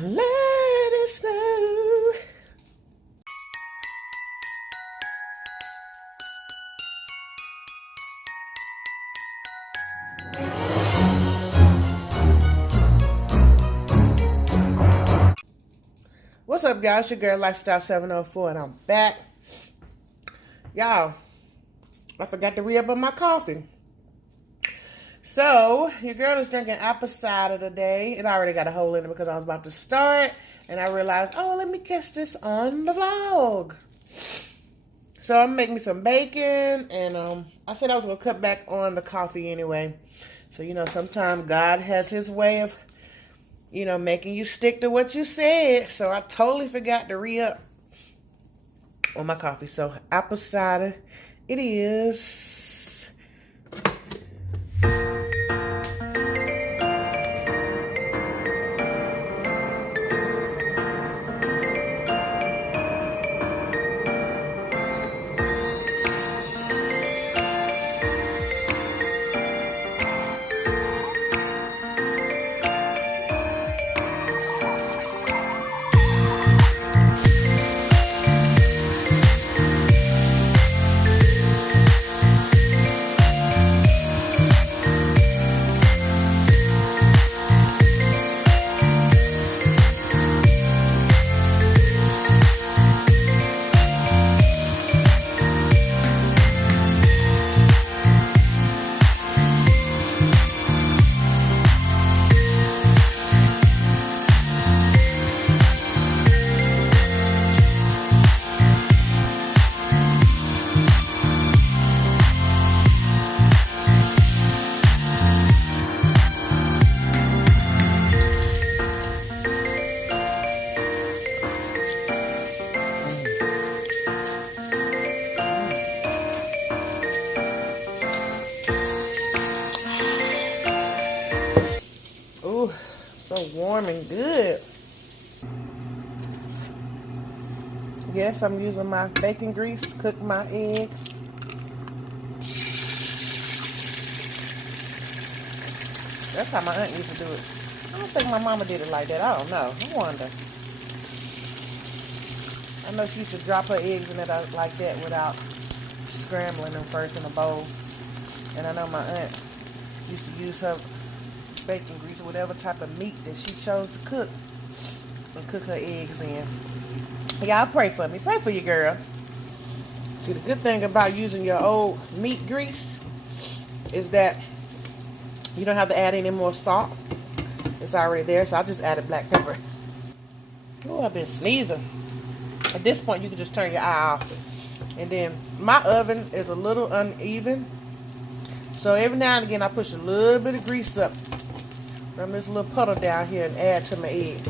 Let it snow. What's up, y'all? It's your girl Lifestyle 704, and I'm back. Y'all, I forgot to re-up on my coffee. So, your girl is drinking apple cider today. It already got a hole in it because I was about to start, and I realized, oh, let me catch this on the vlog. So, I'm making me some bacon, and I said I was going to cut back on the coffee anyway. So, sometimes God has his way of, making you stick to what you said. So, I totally forgot to re-up on my coffee. So, apple cider it is. Ooh, so warm and good. Yes, I'm using my bacon grease to cook my eggs. That's how my aunt used to do it. I don't think my mama did it like that. I don't know. I wonder. I know she used to drop her eggs in it like that without scrambling them first in a bowl. And I know my aunt used to use her bacon grease or whatever type of meat that she chose to cook and cook her eggs in. Y'all pray for me. Pray for your girl. See, the good thing about using your old meat grease is that you don't have to add any more salt. It's already there, so I just added black pepper. Oh, I've been sneezing. At this point, you can just turn your eye off. And then my oven is a little uneven. So every now and again, I push a little bit of grease up from this little puddle down here and add to my egg.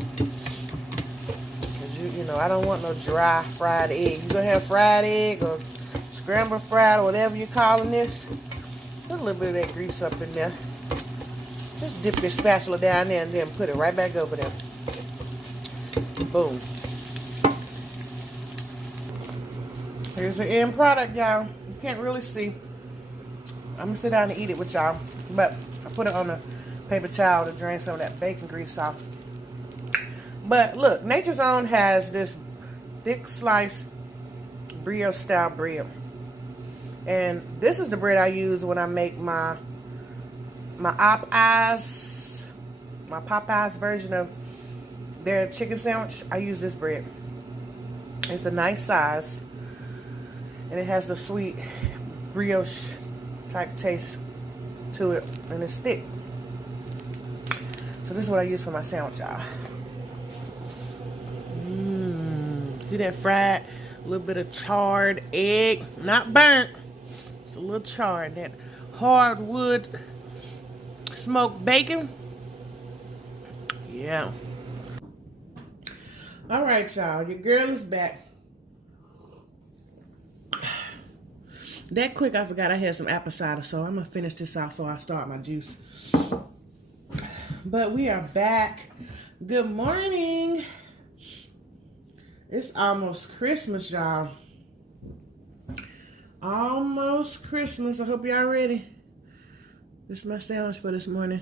Because, I don't want no dry fried egg. You're going to have fried egg or scrambled fried or whatever you're calling this. Put a little bit of that grease up in there. Just dip your spatula down there and then put it right back over there. Boom. Here's the end product, y'all. You can't really see. I'm going to sit down and eat it with y'all. But I put it on a paper towel to drain some of that bacon grease off. But look, Nature's Own has this thick slice brioche style bread. And this is the bread I use when I make my Popeyes version of their chicken sandwich. I use this bread. It's a nice size. And it has the sweet brioche type taste to it. And it's thick. So this is what I use for my sandwich, y'all. See that fried, a little bit of charred egg. Not burnt. It's a little charred. That hardwood smoked bacon. Yeah. All right, y'all. Your girl is back. That quick, I forgot I had some apple cider, so I'm going to finish this off before I start my juice. But we are back. Good morning. It's almost Christmas, y'all. Almost Christmas. I hope y'all ready. This is my sandwich for this morning.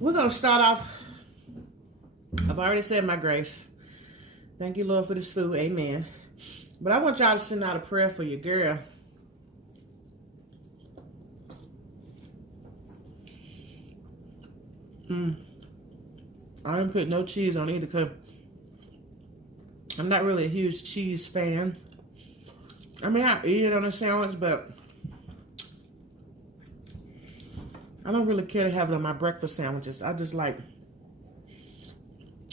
We're going to start off I've already said my grace. Thank you, Lord, for this food. Amen. But I want y'all to send out a prayer for your girl. I didn't put no cheese on either because I'm not really a huge cheese fan. I mean, I eat it on a sandwich, but I don't really care to have it on my breakfast sandwiches. I just like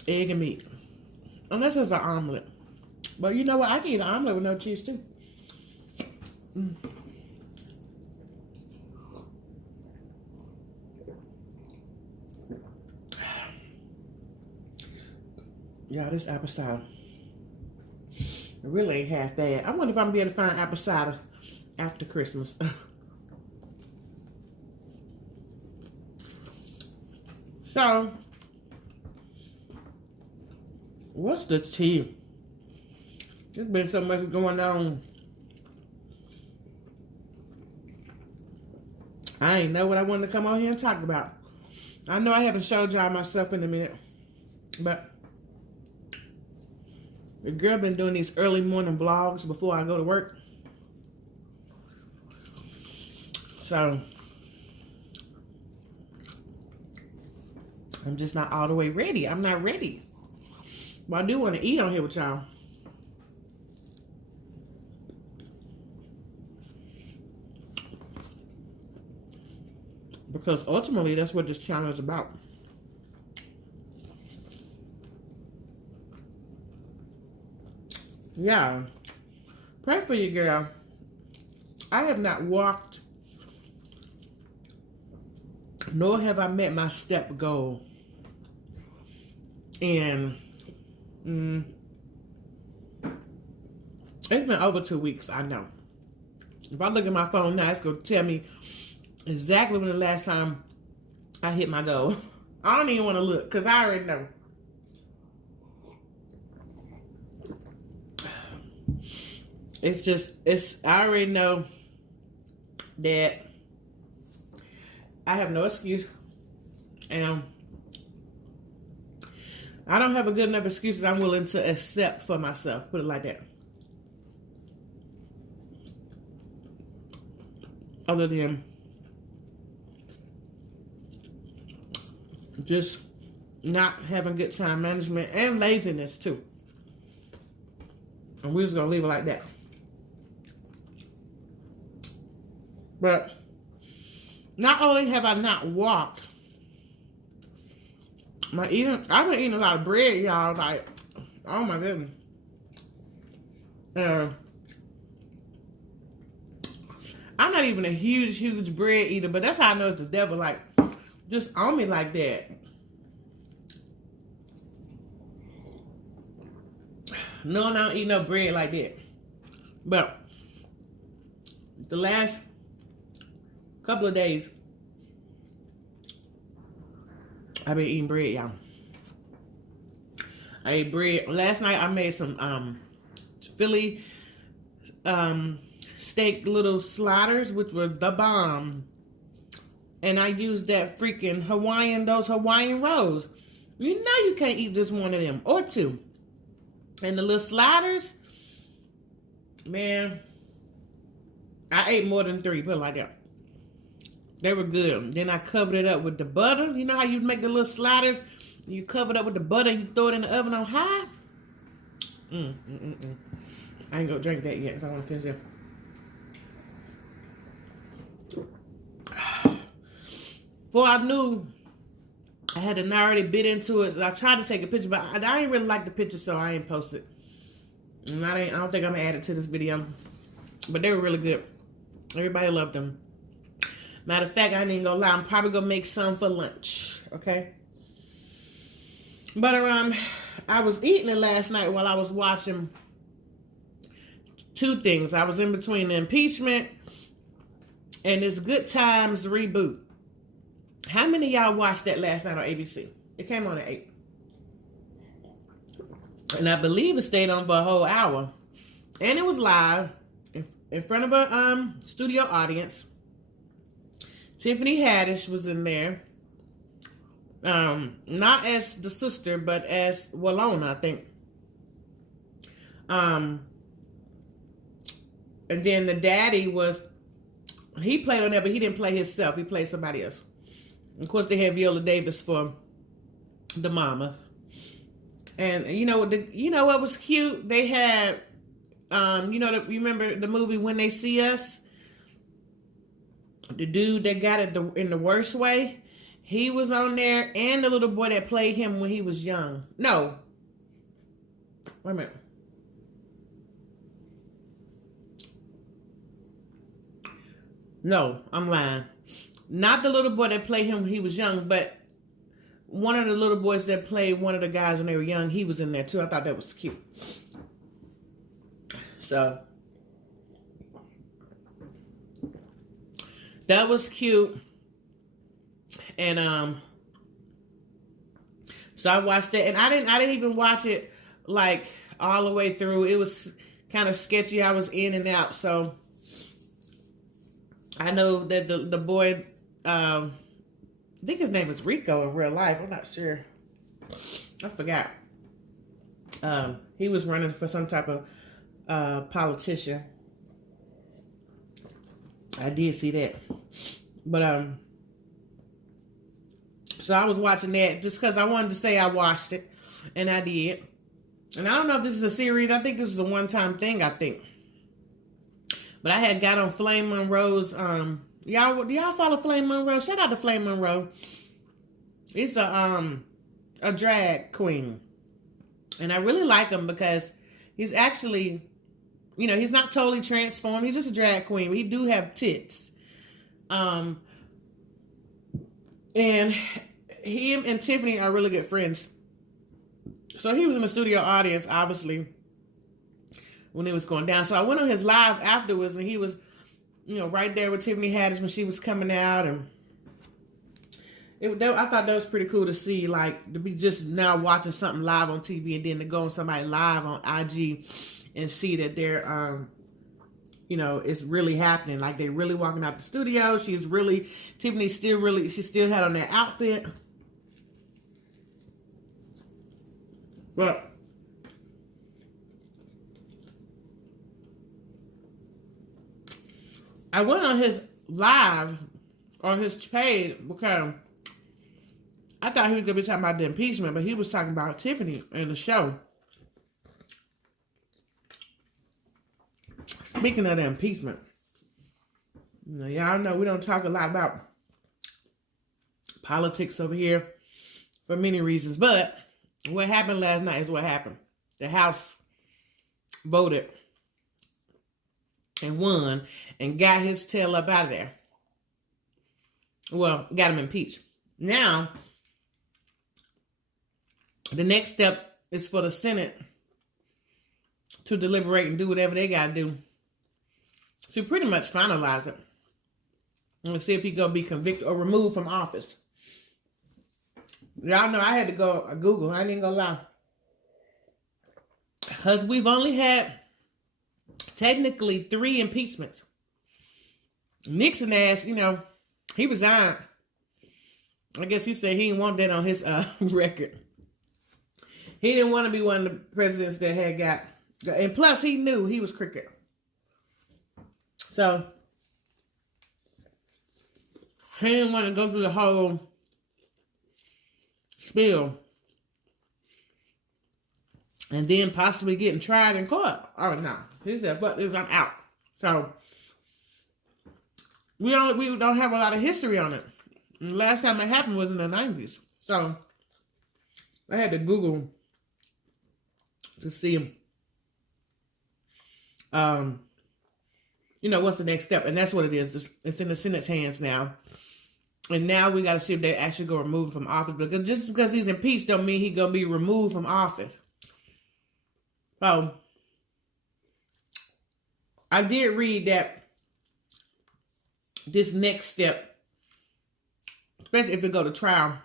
egg and meat. Unless it's an omelet. But you know what? I can eat an omelet with no cheese too. Yeah, this apple cider, it really ain't half bad. I wonder if I'm gonna be able to find apple cider after Christmas. So, what's the tea? There's been so much going on. I ain't know what I wanted to come on here and talk about. I know I haven't showed y'all myself in a minute, but the girl been doing these early morning vlogs before I go to work. So, I'm just not all the way ready. I'm not ready. But I do want to eat on here with y'all. Because ultimately, that's what this channel is about. Yeah. Pray for you, girl. I have not walked, nor have I met my step goal. And it's been over 2 weeks, I know. If I look at my phone now, it's going to tell me exactly when the last time I hit my goal. I don't even want to look because I already know. I already know that I have no excuse. And I don't have a good enough excuse that I'm willing to accept for myself. Put it like that. Other than just not having good time management and laziness too. And we're just going to leave it like that. But not only have I not walked, I've been eating a lot of bread, y'all. Like, oh my goodness. I'm not even a huge bread eater, but that's how I know it's the devil. Like, just on me like that. No, I don't eat no bread like that. But the last couple of days, I've been eating bread, y'all. I ate bread. Last night I made some Philly steak little sliders, which were the bomb. And I used that freaking those Hawaiian rolls. You know you can't eat just one of them or two. And the little sliders, man, I ate more than 3, put it like that. They were good. Then I covered it up with the butter. You know how you make the little sliders? You cover it up with the butter and you throw it in the oven on high? I ain't gonna drink that yet because I want to finish it. Before I knew, I had already bit into it. I tried to take a picture, but I ain't really like the picture, so I ain't post it. And I don't think I'm gonna add it to this video. But they were really good. Everybody loved them. Matter of fact, I ain't even gonna lie, I'm probably gonna make some for lunch. Okay? But I was eating it last night while I was watching 2 things. I was in between the impeachment and this Good Times reboot. How many of y'all watched that last night on ABC? It came on at 8. And I believe it stayed on for a whole hour. And it was live in front of a studio audience. Tiffany Haddish was in there. Not as the sister, but as Walona, I think. Um, and then the daddy he played on that, but he didn't play himself. He played somebody else. Of course, they had Viola Davis for the mama. And you know what was cute? They had, you remember the movie When They See Us? The dude that got it in the worst way, he was on there, and the little boy that played him when he was young. No, wait a minute. No, I'm lying. Not the little boy that played him when he was young, but one of the little boys that played one of the guys when they were young, he was in there too. I thought that was cute. So that was cute. And so I watched it, and I didn't even watch it like all the way through. It was kind of sketchy. I was in and out. So I know that the boy, I think his name is Rico in real life. I'm not sure. I forgot. He was running for some type of politician. I did see that. But so I was watching that just because I wanted to say I watched it, and I did. And I don't know if this is a series. I think this is a one-time thing, I think. But I had got on Flame Monroe's, do y'all follow Flame Monroe? Shout out to Flame Monroe. It's a drag queen. And I really like him because he's actually, he's not totally transformed. He's just a drag queen. He do have tits. And him and Tiffany are really good friends. So he was in the studio audience, obviously, when it was going down. So I went on his live afterwards, and he was, right there with Tiffany Haddish when she was coming out. And I thought that was pretty cool to see, like, to be just now watching something live on TV, and then to go on somebody live on IG and see that they're, it's really happening. Like, they really walking out the studio. Tiffany she still had on that outfit. But I went on his live on his page because I thought he was going to be talking about the impeachment, but he was talking about Tiffany in the show. Speaking of the impeachment, y'all know we don't talk a lot about politics over here for many reasons, but what happened last night is what happened. The House voted and won and got his tail up out of there. Well, got him impeached. Now, the next step is for the Senate to deliberate and do whatever they got to do to pretty much finalize it. And see if he's going to be convicted or removed from office. Y'all know I had to go Google. I ain't gonna lie. Because we've only had technically 3 impeachments. Nixon asked, he resigned. I guess he said he didn't want that on his record. He didn't want to be one of the presidents that had got, and plus he knew he was crooked. So he didn't want to go through the whole spill and then possibly getting tried in court. Oh no. He said, but I'm out. So we don't have a lot of history on it. And the last time it happened was in the 90s. So I had to Google to see what's the next step. And that's what it is. It's in the Senate's hands now. And now we got to see if they actually go remove him from office. Because just because he's impeached don't mean he's going to be removed from office. So, I did read that this next step, especially if it go to trial,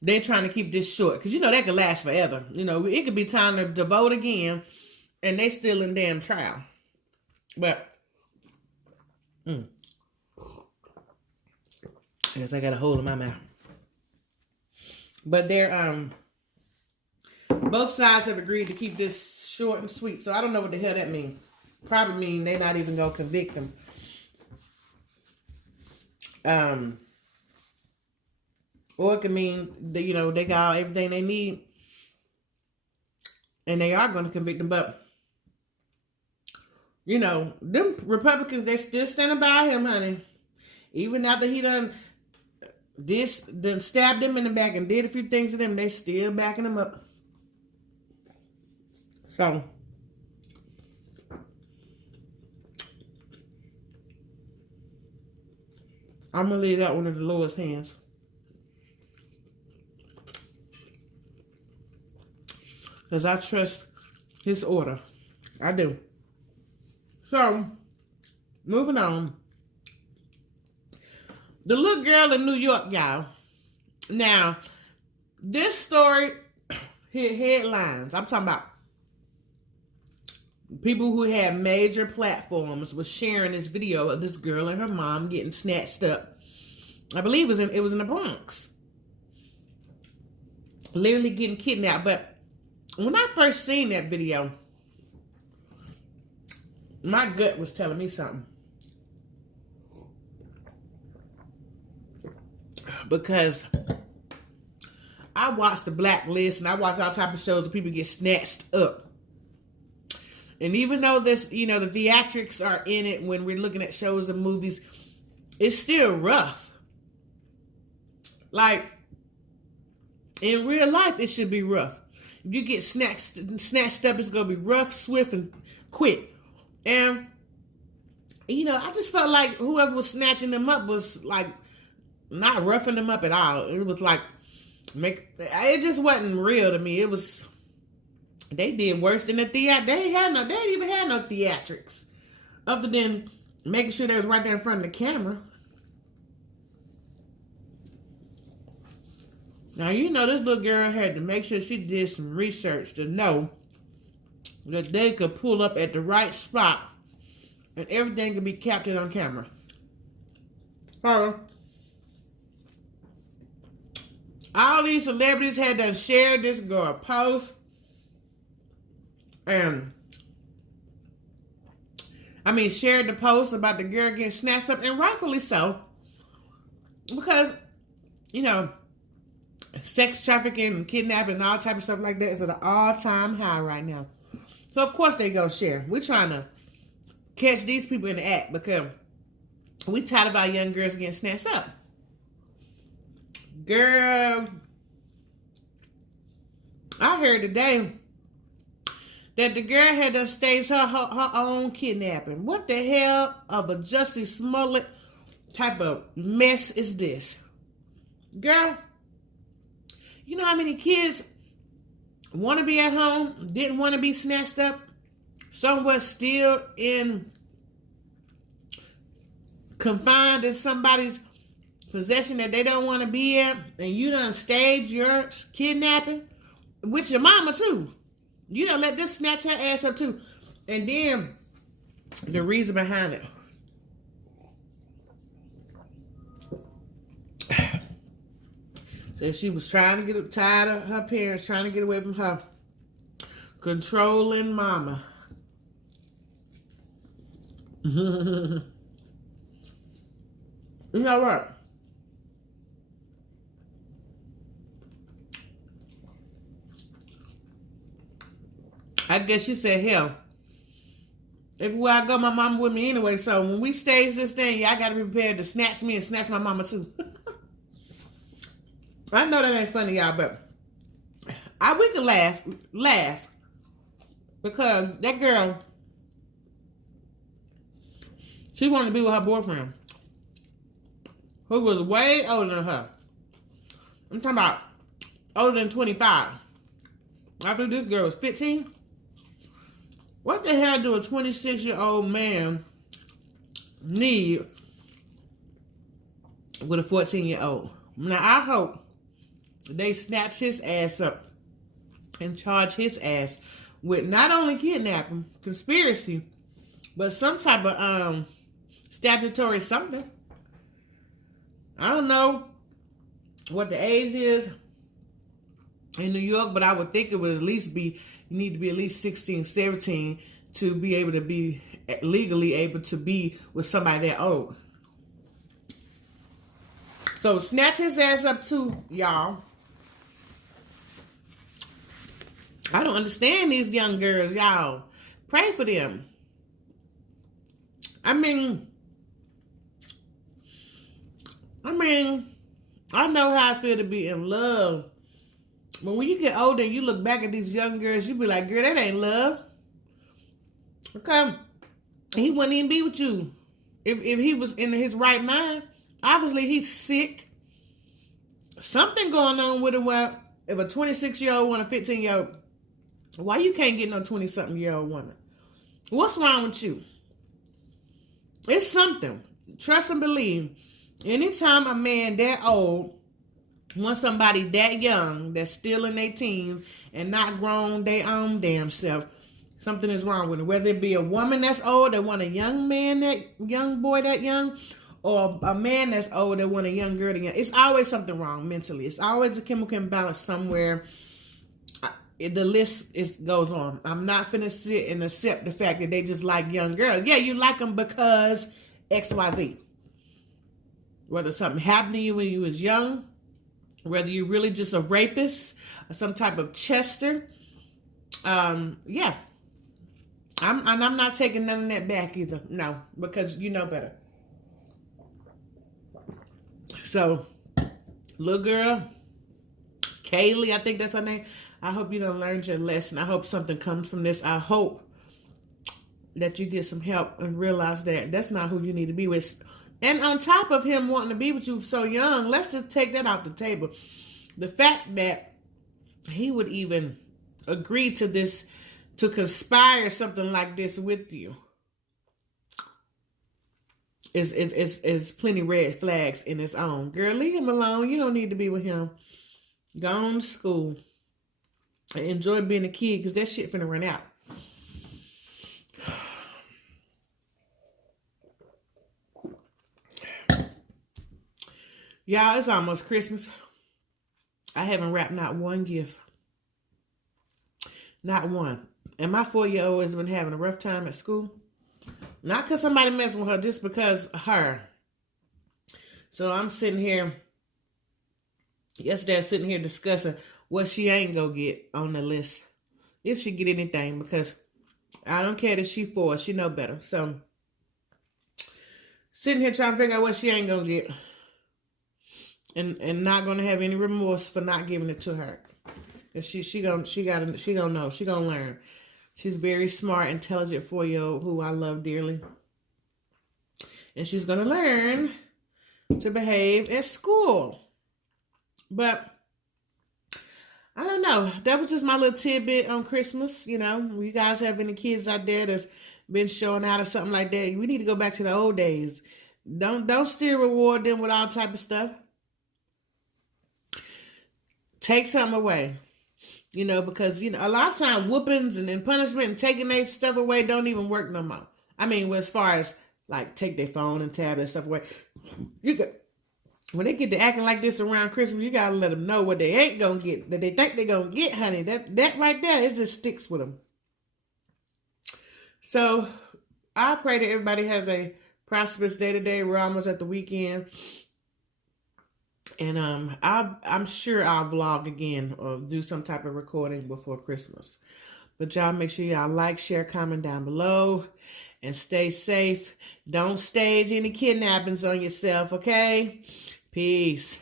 they're trying to keep this short. Because, that could last forever. It could be time to vote again, and they still in damn trial. But, I guess I got a hole in my mouth. But they're both sides have agreed to keep this short and sweet. So I don't know what the hell that means. Probably mean they're not even gonna convict him. Or it could mean that, you know, they got everything they need and they are going to convict him. But, you know, them Republicans, they're still standing by him, honey. Even after he done stabbed them in the back and did a few things to them, they still backing him up. So, I'm going to leave that one in the Lord's hands. Because I trust his order. I do. So, moving on. The little girl in New York, y'all. Now, this story hit headlines. I'm talking about people who had major platforms was sharing this video of this girl and her mom getting snatched up. I believe it was in the Bronx. Literally getting kidnapped. But when I first seen that video, my gut was telling me something. Because I watched The Blacklist and I watched all type of shows where people get snatched up. And even though this, you know, the theatrics are in it when we're looking at shows and movies, it's still rough. Like, in real life, it should be rough. If you get snatched up, it's going to be rough, swift, and quick. And, you know, I just felt like whoever was snatching them up was, like, not roughing them up at all. It was like, it just wasn't real to me. It was... They did worse than the theater. They didn't even have no theatrics. Other than making sure they was right there in front of the camera. Now, you know, this little girl had to make sure she did some research to know that they could pull up at the right spot and everything could be captured on camera. All these celebrities had to share this girl post. And shared the post about the girl getting snatched up, and rightfully so. Because, you know, sex trafficking and kidnapping and all type of stuff like that is at an all-time high right now. So, of course, they gonna share. We're trying to catch these people in the act because we tired of our young girls getting snatched up. Girl, I heard today that the girl had to stage her own kidnapping. What the hell of a Jussie Smollett type of mess is this? Girl, you know how many kids want to be at home, didn't want to be snatched up, somewhere still confined in somebody's possession that they don't want to be in, and you done stage your kidnapping with your mama too. You don't let them snatch her ass up too. And then the reason behind it. So she was trying to get tired of her parents, trying to get away from her. Controlling mama. You know what? I guess she said, hell, everywhere I go, my mama with me anyway. So when we stage this thing, y'all got to be prepared to snatch me and snatch my mama too. I know that ain't funny, y'all, but we can laugh. Because that girl, she wanted to be with her boyfriend, who was way older than her. I'm talking about older than 25. I believe this girl was 15. What the hell do a 26-year-old man need with a 14-year-old? Now, I hope they snatch his ass up and charge his ass with not only kidnapping, conspiracy, but some type of statutory something. I don't know what the age is in New York, but I would think it would at least be, you need to be at least 16, 17 to be able to be legally able to be with somebody that old. So snatch his ass up too, y'all. I don't understand these young girls, y'all. Pray for them. I mean, I know how I feel to be in love. But when you get older and you look back at these young girls, you be like, girl, that ain't love. Okay? He wouldn't even be with you if he was in his right mind. Obviously, he's sick. Something going on with him. Well, if a 26-year-old want a 15-year-old, why you can't get no 20-something-year-old woman? What's wrong with you? It's something. Trust and believe. Anytime a man that old wants somebody that young, that's still in their teens and not grown their own damn self, something is wrong with it. Whether it be a woman that's old that want a young man, that young boy that young, or a man that's old that want a young girl that young. It's always something wrong mentally. It's always a chemical imbalance somewhere. The list goes on. I'm not finna sit and accept the fact that they just like young girls. Yeah, you like them because XYZ. Whether something happened to you when you was young, whether you're really just a rapist or some type of Chester. Yeah. I'm not taking none of that back either. No, because you know better. So, little girl, Kaylee, I think that's her name. I hope you done learned your lesson. I hope something comes from this. I hope that you get some help and realize that that's not who you need to be with. And on top of him wanting to be with you so young, let's just take that off the table. The fact that he would even agree to this, to conspire something like this with you, is plenty red flags in its own. Girl, leave him alone. You don't need to be with him. Go on to school and enjoy being a kid, because that shit finna run out. Y'all, it's almost Christmas. I haven't wrapped not one gift. Not one. And my 4-year-old has been having a rough time at school. Not because somebody messed with her, just because of her. So I'm sitting here, yesterday I was sitting here discussing what she ain't gonna get on the list. If she get anything, because I don't care that she 4, she know better. So sitting here trying to figure out what she ain't gonna get. And not gonna have any remorse for not giving it to her. And she gonna know. She gonna learn. She's very smart, intelligent 4-year-old who I love dearly. And she's gonna learn to behave at school. But I don't know. That was just my little tidbit on Christmas. You know, you guys have any kids out there that's been showing out or something like that, we need to go back to the old days. Don't still reward them with all type of stuff. Take something away. You know, because, you know, a lot of times whoopings and punishment and taking their stuff away don't even work no more. I mean, as far as, like, take their phone and tablet and stuff away. When they get to acting like this around Christmas, you got to let them know what they ain't going to get. That they think they're going to get, honey. That right there, it just sticks with them. So, I pray that everybody has a prosperous day today. We're almost at the weekend. And I'm sure I'll vlog again or do some type of recording before Christmas. But y'all make sure y'all like, share, comment down below. And stay safe. Don't stage any kidnappings on yourself, okay? Peace.